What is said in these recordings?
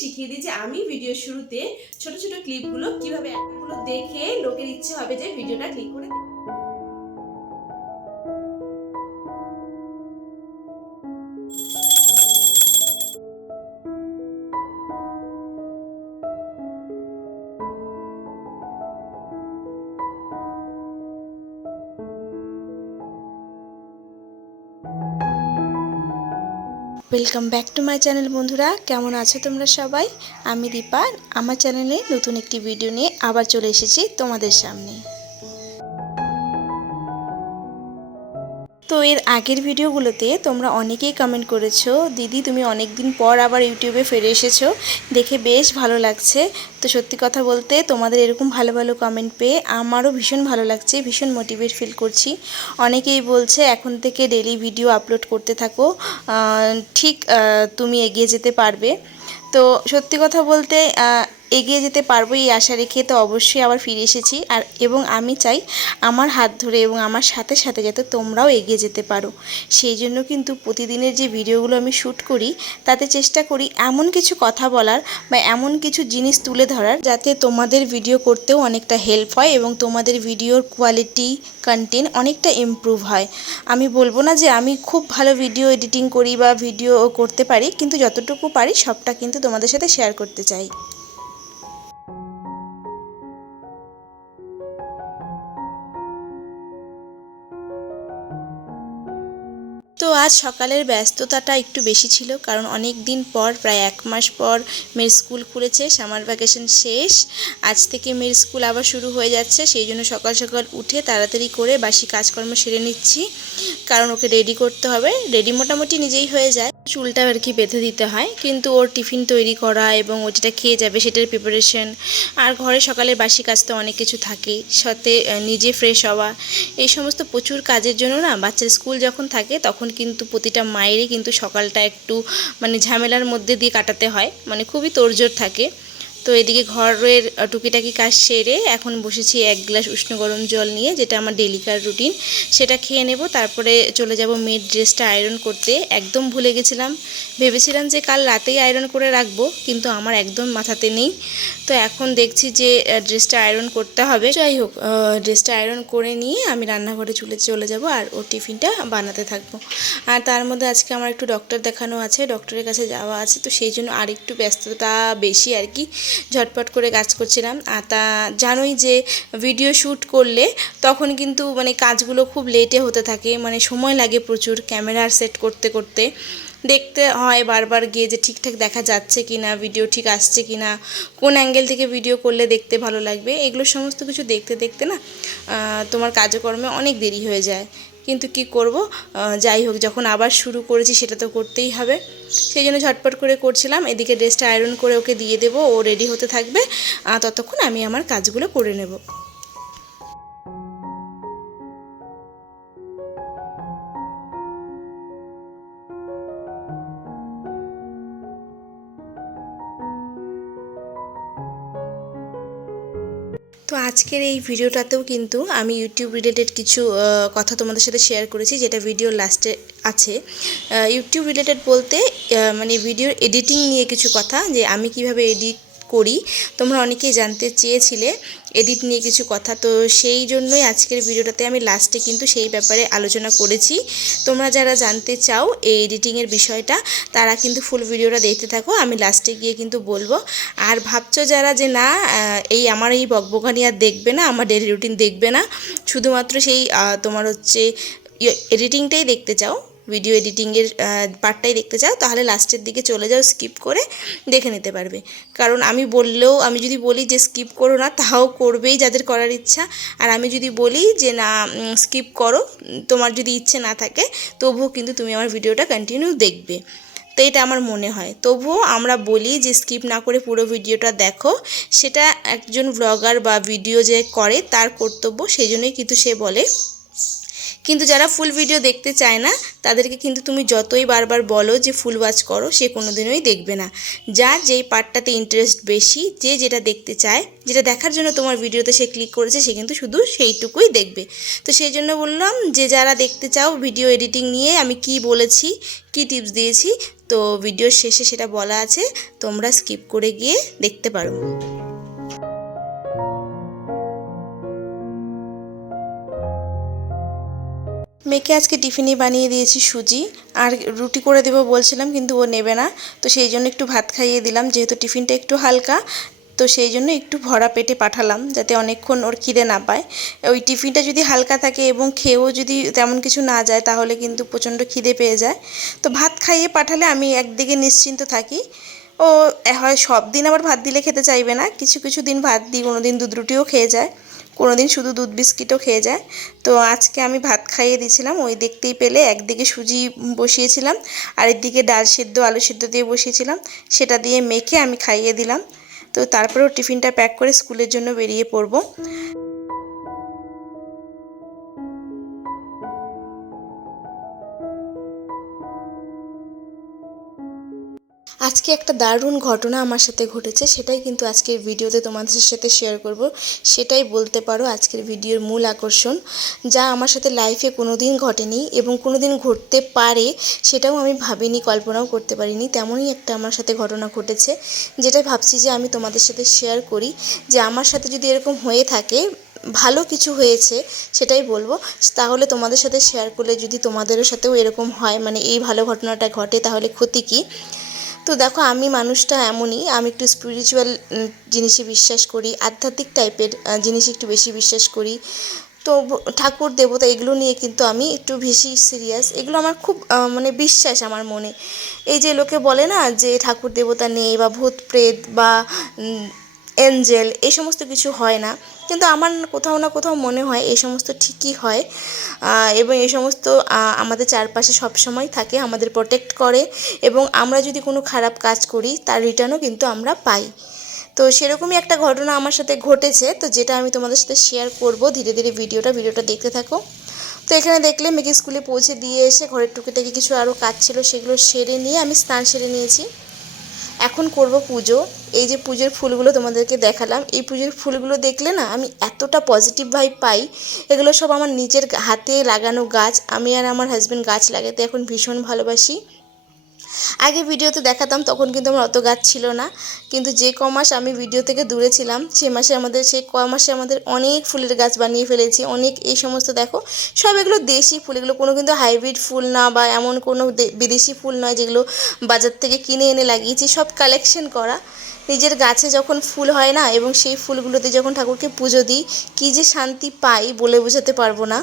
শিখিয়ে দিই যে আমি ভিডিও শুরুতে ছোট ছোট ক্লিপগুলো কিভাবে অ্যাডগুলো দেখে লোকের ইচ্ছে হবে যে ভিডিওটা ক্লিক করে। Welcome back to my channel. বন্ধুরা কেমন আছো তোমরা সবাই? আমি দীপা আমার চ্যানেলে নতুন একটি ভিডিও নিয়ে আবার চলে এসেছি তোমাদের সামনে। তো এর আগের ভিডিওগুলোতে তোমরা অনেকেই কমেন্ট করেছো, দিদি তুমি অনেক দিন পর আবার ইউটিউবে ফিরে এসেছো, দেখে বেশ ভালো লাগছে। তো সত্যি কথা বলতে তোমাদের এরকম ভালো ভালো কমেন্ট পেয়ে আমারও ভীষণ ভালো লাগছে, ভীষণ মোটিভেট ফিল করছি। অনেকেই বলছে এখন থেকে ডেইলি ভিডিও আপলোড করতে থাকো, ঠিক তুমি এগিয়ে যেতে পারবে। তো সত্যি কথা বলতে এগিয়ে যেতে পারবো এই আশা রেখে তো অবশ্যই আবার ফিরে এসেছি। এবং আমি চাই আমার হাত ধরে এবং আমার সাথে সাথে যাতে তোমরাও এগিয়ে যেতে পারো। সেই জন্য কিন্তু প্রতিদিনের যে ভিডিওগুলো আমি শ্যুট করি তাতে চেষ্টা করি এমন কিছু কথা বলার বা এমন কিছু জিনিস তুলে ধরার যাতে তোমাদের ভিডিও করতেও অনেকটা হেল্প হয় এবং তোমাদের ভিডিওর কোয়ালিটি কন্টেন্ট অনেকটা ইমপ্রুভ হয়। আমি বলবো না যে আমি খুব ভালো ভিডিও এডিটিং করি বা ভিডিও করতে পারি, কিন্তু যতটুকু পারি সবটা কিন্তু তোমাদের সাথে শেয়ার করতে চাই। তো আজ সকালের ব্যস্ততাটা একটু বেশি ছিল, কারণ অনেক দিন পর প্রায় 1 মাস পর মেয়ের স্কুল খুলেছে, সামার ভ্যাকেশন শেষ, আজ থেকে মেয়ের স্কুল আবার শুরু হয়ে যাচ্ছে। সেই জন্য সকাল সকাল উঠে তাড়াতাড়ি করে বাসি কাজকর্ম সেরে নিচ্ছি, কারণ ওকে রেডি করতে হবে। রেডি মোটামুটি নিজেই হয়ে যায়, চুলটা আর কি বেঁধে দিতে হয়, কিন্তু ওর টিফিন তৈরি করা এবং ও যেটা খেয়ে যাবে সেটার প্রিপারেশন, আর ঘরে সকালে বাসি কাজ তো অনেক কিছু থাকে, সাথে নিজে ফ্রেশ হওয়া, এই সমস্ত প্রচুর কাজের জন্য না বাচ্চার স্কুল যখন থাকে তখন কিন্তু প্রতিটা মায়েরই কিন্তু সকালটা একটু মানে ঝামেলার মধ্যে দিয়ে কাটাতে হয়, মানে খুবই তোড়জোড় থাকে। তো এদিকে ঘরের টুকিটাকি কাজ সেরে এখন বসেছি 1 গ্লাস উষ্ণ গরম জল নিয়ে, যেটা আমার ডেলিকার রুটিন, সেটা খেয়ে নেব। তারপরে চলে যাব মেয়ের ড্রেসটা আয়রন করতে। একদম ভুলে গেছিলাম, ভেবেছিলাম যে কাল রাতেই আয়রন করে রাখবো, কিন্তু আমার একদম মাথাতে নেই। তো এখন দেখছি যে ড্রেসটা আয়রন করতে হবে। যাই হোক, ড্রেসটা আয়রন করে নিয়ে আমি রান্নাঘরে চলে যাব আর ওর টিফিনটা বানাতে থাকবো। আর তার মধ্যে আজকে আমার একটু ডক্টর দেখানো আছে, ডক্টরের কাছে যাওয়া আছে, তো সেই জন্য আর একটু ব্যস্ততা বেশি আর কি, ঝটপট করে কাজ করছিলাম। আর তা জানোই যে ভিডিও শ্যুট করলে তখন কিন্তু মানে কাজগুলো খুব লেটে হতে থাকে, মানে সময় লাগে প্রচুর, ক্যামেরা সেট করতে করতে দেখতে হয় বারবার গিয়ে যে ঠিকঠাক দেখা যাচ্ছে কি না, ভিডিও ঠিক আসছে কি না, কোন অ্যাঙ্গেল থেকে ভিডিও করলে দেখতে ভালো লাগবে, এগুলো সমস্ত কিছু দেখতে দেখতে না তোমার কাজকর্মে অনেক দেরি হয়ে যায়। কিন্তু কি করব, যাই হোক, যখন আবার শুরু করেছি সেটা তো করতেই হবে, সেই জন্য ঝটপট করে করছিলাম। এদিকে ড্রেসটা আয়রন করে ওকে দিয়ে দেবো, ও রেডি হতে থাকবে, ততক্ষণ আমি আমার কাজগুলো করে নেব। তো আজকের এই ভিডিওটাতেও কিন্তু আমি ইউটিউব রিলেটেড কিছু কথা তোমাদের সাথে শেয়ার করেছি, যেটা ভিডিওর লাস্টে আছে। ইউটিউব রিলেটেড বলতে মানে ভিডিওর এডিটিং নিয়ে কিছু কথা, যে আমি কিভাবে এডিট করি, তোমরা অনেকেই জানতে চেয়েছিলে এডিট নিয়ে কিছু কথা। তো সেই জন্যই আজকের ভিডিওটাতে আমি লাস্টে কিন্তু সেই ব্যাপারে আলোচনা করেছি। তোমরা যারা জানতে চাও এই এডিটিংয়ের বিষয়টা, তারা কিন্তু ফুল ভিডিওটা দেখতে থাকো, আমি লাস্টে গিয়ে কিন্তু বলবো। আর ভাবছো যারা যে না এই আমার এই বকবকানি আর দেখবে না, আমার ডেইলি রুটিন দেখবে না, শুধুমাত্র সেই তোমার হচ্ছে এডিটিংটাই দেখতে চাও, ভিডিও এডিটিংয়ের পার্টটাই দেখতে চাও, তাহলে লাস্টের দিকে চলে যাও, স্কিপ করে দেখে নিতে পারবে। কারণ আমি যদি বলি যে স্কিপ করো না, তাও করবেই যাদের করার ইচ্ছা। আর আমি যদি বলি যে না স্কিপ করো, তোমার যদি ইচ্ছে না থাকে, তবুও কিন্তু তুমি আমার ভিডিওটা কন্টিনিউ দেখবে। তো এটা আমার মনে হয়, তবুও আমরা বলি যে স্কিপ না করে পুরো ভিডিওটা দেখো, সেটা একজন ব্লগার বা ভিডিও যে করে তার কর্তব্য, সেই জন্যই কিন্তু সে বলে। কিন্তু যারা ফুল ভিডিও দেখতে চায় না, তাদেরকে কিন্তু তুমি যতই বারবার বলো যে ফুল ওয়াচ করো, সে কোনোদিনই দেখবে না। যার যেই পার্টটাতে ইন্টারেস্ট বেশি, যে যেটা দেখতে চায়, যেটা দেখার জন্য তোমার ভিডিওতে সে ক্লিক করেছে, সে কিন্তু শুধু সেইটুকুই দেখবে। তো সেই জন্য বললাম যে যারা দেখতে চাও ভিডিও এডিটিং নিয়ে আমি কি বলেছি, কি টিপস দিয়েছি, তো ভিডিওর শেষে সেটা বলা আছে, তোমরা স্কিপ করে গিয়ে দেখতে পারো। মেয়েকে আজকে টিফিনে বানিয়ে দিয়েছি সুজি, আর রুটি করে দেবো বলছিলাম কিন্তু ও নেবে না, তো সেই জন্য একটু ভাত খাইয়ে দিলাম, যেহেতু টিফিনটা একটু হালকা, তো সেই জন্য একটু ভরা পেটে পাঠালাম যাতে অনেকক্ষণ ওর খিদে না পায়। ওই টিফিনটা যদি হালকা থাকে এবং খেয়েও যদি তেমন কিছু না যায় তাহলে কিন্তু প্রচণ্ড খিদে পেয়ে যায়। তো ভাত খাইয়ে পাঠালে আমি একদিকে নিশ্চিন্ত থাকি। ও হয় সব দিন আবার ভাত দিলে খেতে চাইবে না, কিছু কিছু দিন ভাত দিই, কোনো দিন দুধ রুটিও খেয়ে যায়, কোনো দিন শুধু দুধ বিস্কিটও খেয়ে যায়। তো আজকে আমি ভাত খাইয়ে দিয়েছিলাম, ওই দেখতেই পেলে একদিকে সুজি বসিয়েছিলাম আর একদিকে ডাল সেদ্ধ আলু সেদ্ধ দিয়ে বসিয়েছিলাম, সেটা দিয়ে মেখে আমি খাইয়ে দিলাম। তো তারপরেও টিফিনটা প্যাক করে স্কুলের জন্য বেরিয়ে পড়ব। আজকে একটা দারুণ ঘটনা আমার সাথে ঘটেছে, সেটাই কিন্তু আজকের ভিডিওতে তোমাদের সাথে শেয়ার করব। সেটাই বলতে পারো আজকের ভিডিওর মূল আকর্ষণ, যা আমার সাথে লাইফে কোনো দিন ঘটেনি এবং কোনো দিন ঘটতে পারে সেটাও আমি ভাবিনি, কল্পনাও করতে পারিনি। তেমনই একটা আমার সাথে ঘটনা ঘটেছে, যেটা ভাবছি যে আমি তোমাদের সাথে শেয়ার করি, যে আমার সাথে যদি এরকম হয়ে থাকে, ভালো কিছু হয়েছে সেটাই বলবো, তাহলে তোমাদের সাথে শেয়ার করলে যদি তোমাদেরও সাথেও এরকম হয়, মানে এই ভালো ঘটনাটা ঘটে, তাহলে ক্ষতি কী। তো দেখো, আমি মানুষটা এমনই, আমি একটু স্পিরিচুয়াল জিনিসে বিশ্বাস করি, আধ্যাত্মিক টাইপের জিনিস একটু বেশি বিশ্বাস করি। তো ঠাকুর দেবতা এগুলো নিয়ে কিন্তু আমি একটু বেশি সিরিয়াস, এগুলো আমার খুব মানে বিশ্বাস আমার মনে। এই যে লোকে বলে না যে ঠাকুর দেবতা নেই বা ভূত প্রেত বা এঞ্জেল, এই সমস্ত কিছু হয় না, কিন্তু আমার কোথাও না কোথাও মনে হয় এই সমস্ত ঠিকই হয়। এবং এই সমস্ত আমাদের চারপাশে সব সময় থাকে, আমাদের প্রোটেক্ট করে, এবং আমরা যদি কোনো খারাপ কাজ করি তার রিটার্নও কিন্তু আমরা পাই। তো সেরকমই একটা ঘটনা আমার সাথে ঘটেছে, তো যেটা আমি তোমাদের সাথে শেয়ার করব ধীরে ধীরে। ভিডিওটা দেখতে থাকো। তো এখানে দেখলে মেয়েকে স্কুলে পৌঁছে দিয়ে এসে ঘরের টুকিটাকি কিছু আরও কাজ ছিল, সেগুলো সেরে নিয়ে আমি স্নান সেরে নিয়েছি। এখন করব পুজো। এই যে পুজোর ফুলগুলো তোমাদেরকে দেখালাম, এই পুজোর ফুলগুলো দেখলে না আমি এতটা পজিটিভ ভাইব পাই। এগুলো সব আমার নিজের হাতে লাগানো গাছ, আমি আর আমার হাজব্যান্ড গাছ লাগাতে এখন ভীষণ ভালোবাসি। আগে ভিডিওতে দেখাতাম, তখন কিন্তু আমার অত গাছ ছিল না, কিন্তু যে মাস আমি ভিডিও থেকে দূরে ছিলাম সেই মাসে আমাদের অনেক ফুলের গাছ বানিয়ে ফেলেছি, অনেক। এই সমস্ত দেখো, সব এগুলো দেশি ফুল, এগুলো কোনো কিন্তু হাইব্রিড ফুল না বা এমন কোনো বিদেশি ফুল নয় যেগুলো বাজার থেকে কিনে এনে লাগিয়েছি, সব কালেকশন করা। নিজের গাছে যখন ফুল হয় না, এবং সেই ফুলগুলোতে যখন ঠাকুরকে পুজো দিই, কী যে শান্তি পাই বলে বোঝাতে পারবো না।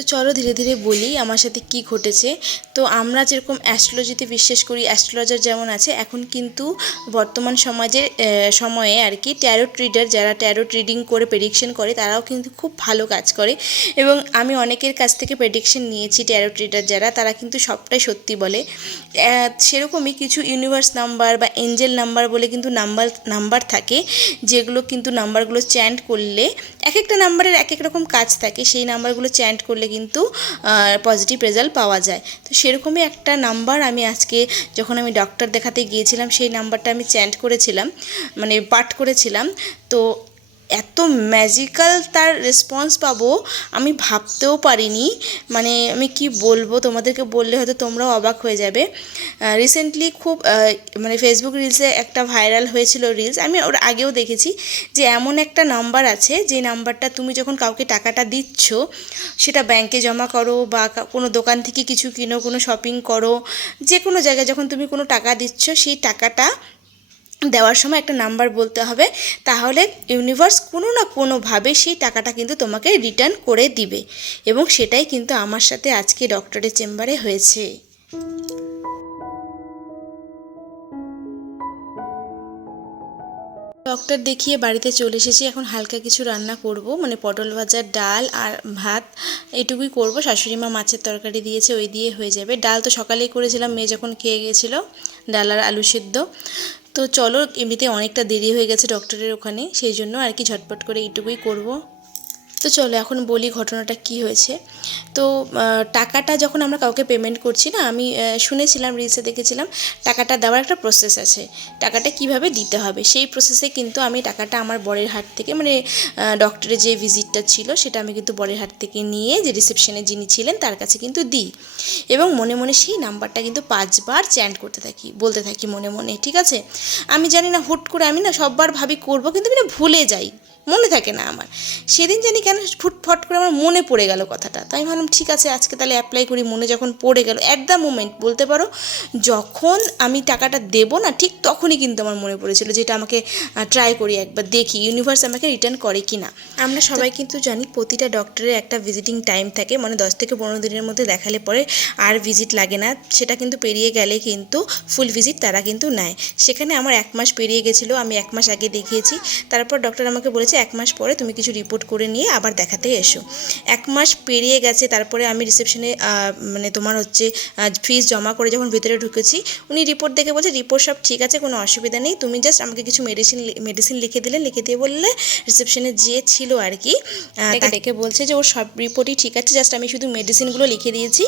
তো চলো ধীরে ধীরে বলি আমার সাথে কি ঘটেছে। তো আমরা যেরকম অ্যাস্ট্রোলজিতে বিশ্বাস করি, অ্যাস্ট্রোলজার যেমন আছে, এখন কিন্তু বর্তমান সময়ে আর কি ট্যারোট রিডার, যারা ট্যারোট রিডিং করে প্রেডিকশন করে, তারাও কিন্তু খুব ভালো কাজ করে। এবং আমি অনেকের কাছ থেকে প্রেডিকশন নিয়েছি, ট্যারোট রিডার যারা, তারা কিন্তু সবটাই সত্যি বলে। সেরকমই কিছু ইউনিভার্স নাম্বার বা এঞ্জেল নাম্বার বলে কিন্তু নাম্বার থাকে, যেগুলো কিন্তু নাম্বারগুলো চ্যান্ট করলে, এক একটা নাম্বারের এক এক রকম কাজ থাকে, সেই নাম্বারগুলো চ্যান্ট করলে কিন্তু পজিটিভ রেজাল্ট পাওয়া যায়। তো সেরকমই একটা নাম্বার আমি আজকে যখন আমি ডক্টর দেখাতে গিয়েছিলাম, সেই নাম্বারটা আমি চ্যান্ট করেছিলাম, মানে পাঠ করেছিলাম। তো এত ম্যাজিক্যাল তার রেসপন্স পাবো আমি ভাবতেও পারিনি। মানে আমি কি বলবো, তোমাদেরকে বললে হয়তো তোমরাও অবাক হয়ে যাবে। রিসেন্টলি খুব মানে ফেসবুক রিলসে একটা ভাইরাল হয়েছিল রিলস, আমি ওর আগেও দেখেছি, যে এমন একটা নাম্বার আছে, যে নাম্বারটা তুমি যখন কাউকে টাকাটা দিচ্ছ, সেটা ব্যাংকে জমা করো বা কোনো দোকান থেকে কিছু কিনো, কোনো শপিং করো, যে কোনো জায়গায় যখন তুমি কোনো টাকা দিচ্ছ, সেই টাকাটা দেওয়ার সময় একটা নাম্বার বলতে হবে, তাহলে ইউনিভার্স কোনো না কোনোভাবে সেই টাকাটা কিন্তু তোমাকে রিটার্ন করে দিবে। এবং সেটাই কিন্তু আমার সাথে আজকে ডক্টরের চেম্বারে হয়েছে। ডক্টর দেখিয়ে বাড়িতে চলে এসেছি, এখন হালকা কিছু রান্না করব, মানে পটল ভাজা, ডাল আর ভাত, এটুকুই করব। শাশুড়ি মা মাছের তরকারি দিয়েছে, ওই দিয়ে হয়ে যাবে। ডাল তো সকালেই করেছিলাম, মেয়ে যখন খেয়ে গেছিলো, ডাল আর আলু সেদ্ধ। তো চলো, এমনিতে অনেকটা দেরি হয়ে গেছে ডক্টরের ওখানে, সেই জন্য আর কি ঝটপট করে এইটুকুই করব। তো চলো এখন বলি ঘটনাটা কি হয়েছে। তো টাকাটা যখন আমরা কাউকে পেমেন্ট করছি না, আমি শুনেছিলাম, রিলসে দেখেছিলাম টাকাটা দেওয়ার একটা প্রসেস আছে, টাকাটা কিভাবে দিতে হবে সেই প্রসেসে কিন্তু আমি টাকাটা আমার বরের হাত থেকে, মানে ডক্টরের যে ভিজিটটা ছিল সেটা আমি কিন্তু বরের হাত থেকে নিয়ে যে রিসেপশনে যিনি ছিলেন তার কাছে কিন্তু দিই, এবং মনে মনে সেই নাম্বারটা কিন্তু 5 বার চ্যান্ট করতে থাকি, বলতে থাকি মনে মনে। ঠিক আছে, আমি জানি না, হুট করে আমি না সববার ভাবি করবো, কিন্তু আমি না ভুলে যাই, মনে থাকে না আমার। সেদিন জানি কেন ফট করে আমার মনে পড়ে গেল কথাটা, তাই ভাবলাম ঠিক আছে আজকে তাহলে অ্যাপ্লাই করি। মনে যখন পড়ে গেল, অ্যাট দ্য মোমেন্ট বলতে পারো, যখন আমি টাকাটা দেবো না ঠিক তখনই কিন্তু আমার মনে পড়েছিল যেটা আমাকে ট্রাই করি একবার, দেখি ইউনিভার্স আমাকে রিটার্ন করে কি না। আমরা সবাই কিন্তু জানি প্রতিটা ডক্টরের একটা ভিজিটিং টাইম থাকে, মানে 10 থেকে 15 দিনের মধ্যে দেখালে পরে আর ভিজিট লাগে না, সেটা কিন্তু পেরিয়ে গেলে কিন্তু ফুল ভিজিট তারা কিন্তু নেয়। সেখানে আমার 1 মাস পেরিয়ে গেছিলো, আমি 1 মাস আগে দেখিয়েছি, তারপর ডক্টর আমাকে বলেছে 1 মাস পরে তুমি কিছু রিপোর্ট করে নিয়ে আবার দেখাতে এসো। 1 মাস পেরিয়ে গেছে, তারপরে আমি রিসেপশনে মানে তোমার হচ্ছে ফিস জমা করে যখন ভিতরে ঢুকেছি, উনি রিপোর্ট দেখে বলছে রিপোর্ট সব ঠিক আছে, কোনো অসুবিধা নেই, তুমি জাস্ট আমাকে কিছু মেডিসিন লিখে দিলেন, লিখে দিয়ে বললে রিসেপশনে যে ছিল আর কি তাকে ডেকে বলছে যে ওর সব রিপোর্টই ঠিক আছে, জাস্ট আমি শুধু মেডিসিনগুলো লিখে দিয়েছি,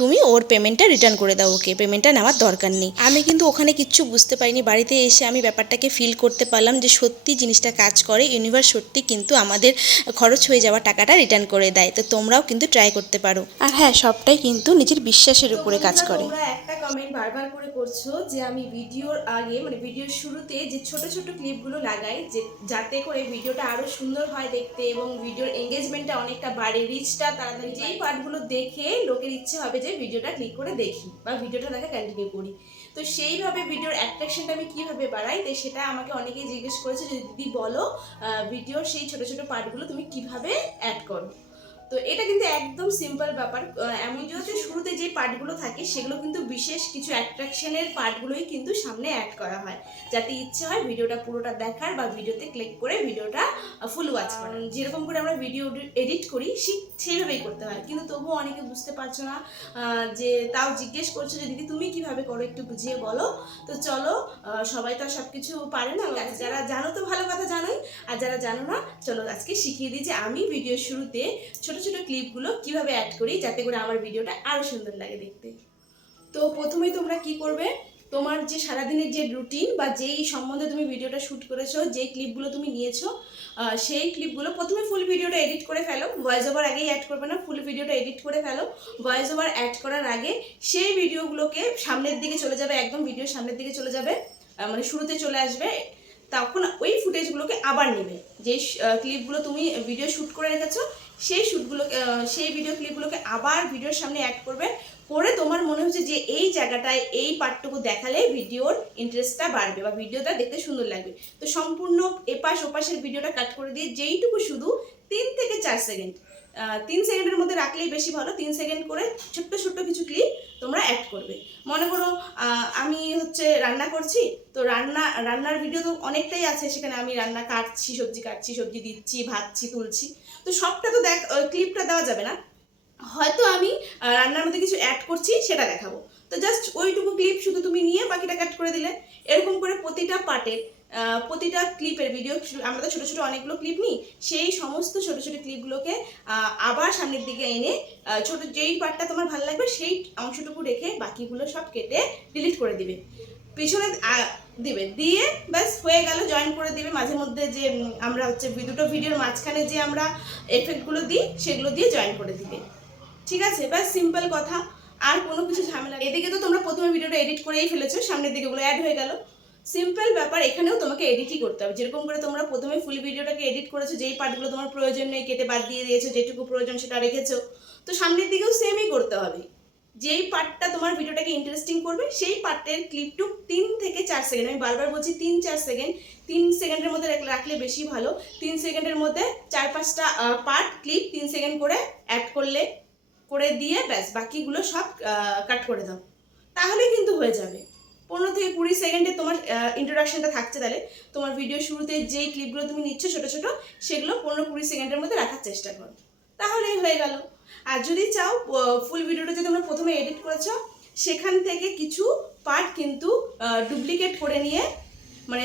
তুমি ওর পেমেন্টটা রিটার্ন করে দাও, ওকে পেমেন্টটা নেওয়ার দরকার নেই। আমি কিন্তু ওখানে কিচ্ছু বুঝতে পারিনি, বাড়িতে এসে আমি ব্যাপারটাকে ফিল করতে পারলাম যে সত্যি জিনিসটা কাজ করে, ইউনিভার্স সত্যি কিন্তু আমাদের খরচ হয়ে যাওয়া টাকাটা রিটার্ন করে দেয়। তো তোমরাও কিন্তু ট্রাই করতে পারো, আর হ্যাঁ সবটাই কিন্তু নিজের বিশ্বাসের উপরে কাজ করে। তোমরা একটা কমেন্ট বারবার করে করছো যে আমি ভিডিওর আগে, মানে ভিডিওর শুরুতে যে ছোট ছোট ক্লিপগুলো লাগাই, যে যাতে করে ভিডিওটা আরো সুন্দর হয় দেখতে এবং ভিডিওর এঙ্গেজমেন্টটা অনেকটা বাড়ে, রিচটা তাড়াতাড়ি, যেই পার্টগুলো দেখে লোকের ইচ্ছে হবে যে ভিডিওটা ক্লিক করে দেখি বা ভিডিওটা দেখা কন্টিনিউ করি। তো সেইভাবে ভিডিওর অ্যাট্রাকশনটা আমি কীভাবে বাড়াই, তো সেটা আমাকে অনেকেই জিজ্ঞেস করেছে যে দিদি বলো ভিডিওর সেই ছোট ছোট পার্টগুলো তুমি কিভাবে অ্যাড করো। তো এটা কিন্তু একদম সিম্পল ব্যাপার, এমন যে শুরুতে যে পার্টগুলো থাকে সেগুলো কিন্তু বিশেষ কিছু অ্যাট্রাকশনের পার্টগুলোই কিন্তু সামনে অ্যাড করা হয়, যাতে ইচ্ছে হয় ভিডিওটা পুরোটা দেখার বা ভিডিওতে ক্লিক করে ভিডিওটা ফুল ওয়াচ করার। যেরকম করে আমরা ভিডিও এডিট করি সেইভাবেই করতে হয়, কিন্তু তবুও অনেকে বুঝতে পারছো না, যে তাও জিজ্ঞেস করছো যে দিদি তুমি কিভাবে করো একটু বুঝিয়ে বলো। তো চলো, সবাই তো সব কিছু পারে না, যারা জানো তো ভালো কথা জানোই, আর যারা জানো না চলো আজকে শিখিয়ে দিই যে আমি ভিডিওর শুরুতে ছোট ছোট ক্লিপগুলো কিভাবে অ্যাড করি যাতে করে আমার ভিডিওটা আরো সুন্দর লাগে দেখতে। তো প্রথমেই তোমরা কি করবে, তোমার যে সারাদিনের যে রুটিন বা যেই সম্বন্ধে তুমি ভিডিওটা শ্যুট করেছো, যেই ক্লিপগুলো তুমি নিয়েছো, সেই ক্লিপগুলো প্রথমে ফুল ভিডিওটা এডিট করে ফেলো, ভয়েস ওভার আগেই অ্যাড করবে না, ফুল ভিডিওটা এডিট করে ফেলো। ভয়েস ওভার অ্যাড করার আগে সেই ভিডিওগুলোকে সামনের দিকে চলে যাবে, একদম ভিডিওর সামনের দিকে চলে যাবে, মানে শুরুতে চলে আসবে, তখন ওই ফুটেজগুলোকে আবার নেবে, যে ক্লিপগুলো তুমি ভিডিও শ্যুট করে রেখেছো সেই ভিডিও ক্লিপগুলোকে আবার ভিডিওর সামনে অ্যাড করবে, করে তোমার মনে হচ্ছে যে এই জায়গাটায় এই পার্টটুকু দেখালে ভিডিওর ইন্টারেস্টটা বাড়বে বা ভিডিওটা দেখতে সুন্দর লাগবে। তো সম্পূর্ণ এপাশ ওপাশের ভিডিওটা কাট করে দিয়ে যেইটুকু শুধু 3 থেকে 4 সেকেন্ড, 3 সেকেন্ডের মধ্যে রাখলেই বেশি ভালো, 3 সেকেন্ড করে ছোট্ট ছোট্ট কিছু ক্লিপ তোমরা অ্যাড করবে। মনে করো আমি হচ্ছে রান্না করছি, তো রান্নার ভিডিও তো অনেকটাই আছে, সেখানে আমি রান্না কাটছি, সবজি দিচ্ছি, ভাজছি, তুলছি, তো সবটা তো ক্লিপটা দেওয়া যাবে না, হয়তো আমি রান্নার মধ্যে কিছু অ্যাড করছি সেটা দেখাবো, তো জাস্ট ওইটুকু ক্লিপ শুধু তুমি নিয়ে বাকিটা কাট করে দিলে। এরকম করে প্রতিটা পার্টের প্রতিটা ক্লিপের ভিডিও, আমরা তো ছোটো ছোটো অনেকগুলো ক্লিপ নিই, সেই সমস্ত ছোটো ছোটো ক্লিপগুলোকে আবার সামনের দিকে এনে ছোটো যেই পার্টটা তোমার ভালো লাগবে সেই অংশটুকু রেখে বাকিগুলো সব কেটে ডিলিট করে দিবে, পিছনে দিবে, দিয়ে ব্যাস হয়ে গেল, জয়েন করে দিবে। মাঝে মধ্যে যে আমরা হচ্ছে দুটো ভিডিওর মাঝখানে যে আমরা এফেক্টগুলো দিই সেগুলো দিয়ে জয়েন করে দিবে, ঠিক আছে? ব্যাস সিম্পল কথা, আর কোনো কিছু ঝামেলা। এদিকে তো তোমরা প্রথমে ভিডিওটা এডিট করেই ফেলেছো, সামনের দিকে ওগুলো অ্যাড হয়ে গেল, সিম্পল ব্যাপার। এখানেও তোমাকে এডিটই করতে হবে, যেরকম করে তোমরা প্রথমে ফুল ভিডিওটাকে এডিট করেছো, যেই পার্টগুলো তোমার প্রয়োজন নেই কেটে বাদ দিয়ে দিয়েছো, যেটুকু প্রয়োজন সেটা রেখেছো, তো সামনের দিকেও সেমই করতে হবে। যেই পার্টটা তোমার ভিডিওটাকে ইন্টারেস্টিং করবে সেই পার্টের ক্লিপটু 3 থেকে 4 সেকেন্ড, আমি বারবার বলছি 3-4 সেকেন্ড, 3 সেকেন্ডের মধ্যে রাখলে বেশি ভালো। 3 সেকেন্ডের মধ্যে 4-5টা পার্ট ক্লিপ 3 সেকেন্ড করে অ্যাড করে দিয়ে ব্যাস বাকিগুলো সব কাট করে দাও, তাহলে কিন্তু হয়ে যাবে। 15 থেকে 20 সেকেন্ডে তোমার ইন্ট্রোডাকশনটা থাকছে, তাহলে তোমার ভিডিও শুরুতে যেই ক্লিপগুলো তুমি নিচ্ছ ছোটো ছোটো, সেগুলো 15-20 সেকেন্ডের মধ্যে রাখার চেষ্টা করো, তাহলেই হয়ে গেল। আর যদি চাও ফুল ভিডিওটা যে তোমরা প্রথমে এডিট করেছো সেখান থেকে কিছু পার্ট কিন্তু ডুপ্লিকেট করে নিয়ে, মানে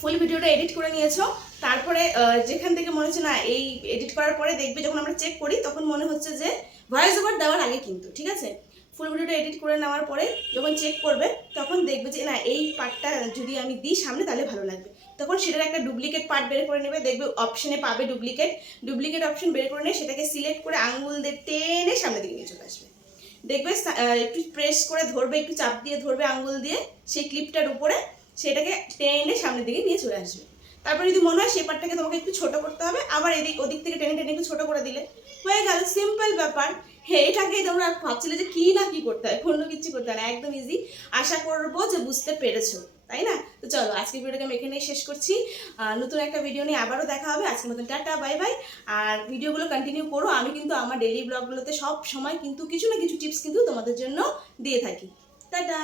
ফুল ভিডিওটা এডিট করে নিয়েছো, তারপরে যেখান থেকে মনে হচ্ছে না এই এডিট করার পরে দেখবে যখন আমরা চেক করি তখন মনে হচ্ছে যে ভয়েস ওভার দেওয়ার আগে কিন্তু, ঠিক আছে, ফুল ভিডিওটা এডিট করে নেওয়ার পরে যখন চেক করবে তখন দেখবে যে না এই পার্টটা যদি আমি দিই সামনে তাহলে ভালো লাগবে, তখন সেটার একটা ডুপ্লিকেট পার্ট বের করে নেবে, দেখবে অপশনে পাবে ডুপ্লিকেট অপশন বের করে নিয়ে সেটাকে সিলেক্ট করে আঙ্গুল দিয়ে টেনে সামনের দিকে নিয়ে চলে আসবে। দেখবে একটু প্রেস করে ধরবে, একটু চাপ দিয়ে ধরবে আঙ্গুল দিয়ে সেই ক্লিপটার উপরে, সেটাকে টেনে সামনের দিকে নিয়ে চলে আসবে। তারপর যদি মনে হয় সেই পার্টটাকে তোমাকে একটু ছোট করতে হবে, আবার ওদিক থেকে টেনে টেনে একটু ছোট করে দিলে হয়ে গেল, সিম্পল ব্যাপার। হ্যাঁ, এটাকেই তোমরা ভাবছিলে যে কি না কি করতে হয়, কোনো কিছু করতে হয় না, একদম ইজি। আশা করবো যে বুঝতে পেরেছো, তাই না? তো চলো আজকের ভিডিওটাকে আমি এখানেই শেষ করছি। নতুন একটা ভিডিও নিয়ে আবারও দেখা হবে। আজকের মতন টাটা, বাই বাই। আর ভিডিওগুলো কন্টিনিউ করো, আমি কিন্তু আমার ডেইলি ব্লগগুলোতে সব সময় কিন্তু কিছু না কিছু টিপস কিন্তু তোমাদের জন্য দিয়ে থাকি। টাটা।